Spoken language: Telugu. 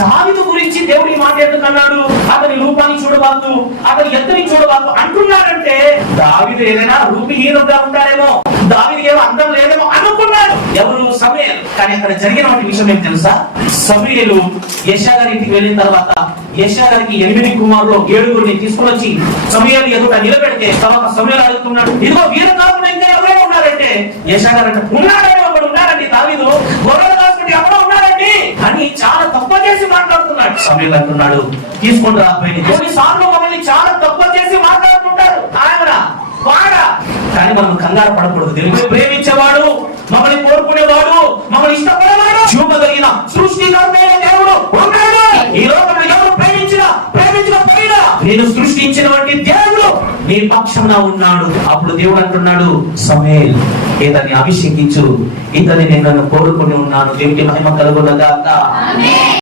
దావిదు గురించి దేవుడి మాట ఎందుకు అన్నాడు అతని రూపాన్ని చూడవద్దు అతని ఎత్తుని చూడవద్దు అంటున్నాడంటే దావిదు ఏదైనా రూపహీనుడుగా ఉంటాడేమో దావిది ఏమో అందం లేదేమో అనుకున్నాడు. ఎవరు? సమయలు. కానీ అక్కడ జరిగినటువంటి విషయం ఏం తెలుసా? సమయలు యశా ఇంటికి వెళ్ళిన తర్వాత యశాగారికి ఎనిమిది కుమారులు ఏడుగురిని తీసుకుని వచ్చి సమయాలు ఎదుట నిలబెడితే తర్వాత సమయాలు అడుగుతున్నాడు ఇదిగో వీరు కాకుండా ఇంకా ఎవరైనా ఉన్నారంటే? యశా గారు సమయాలు అంటున్నాడు. తీసుకుంటా అబ్బాయిని. కొన్నిసార్లు మమ్మల్ని చాలా తక్కువ చేసి మాట్లాడుతుంటారు ఆయన వాడా. కానీ మనం కంగారు పడకూడదు. దేవుడు ప్రేమించేవాడు మమ్మల్ని కోరుకునేవాడు మమ్మల్ని ఇష్టపడేవాడు. చూపగలిగిన సృష్టికర్తైన దేవుడు ఉన్నాడు. ఈ లోకంలో ఎవరు ప్రేమించిన ప్రేమించిన పైన నేను సృష్టించినటువంటి దేవుడు నీ పక్షంగా ఉన్నాడు. అప్పుడు దేవుడు అంటున్నాడు సమేల్ ఇతన్ని అభిషేకించు. ఇతని నేను నన్ను కోరుకుని ఉన్నాను. దేవుడి మహిమ కలుగునగాక.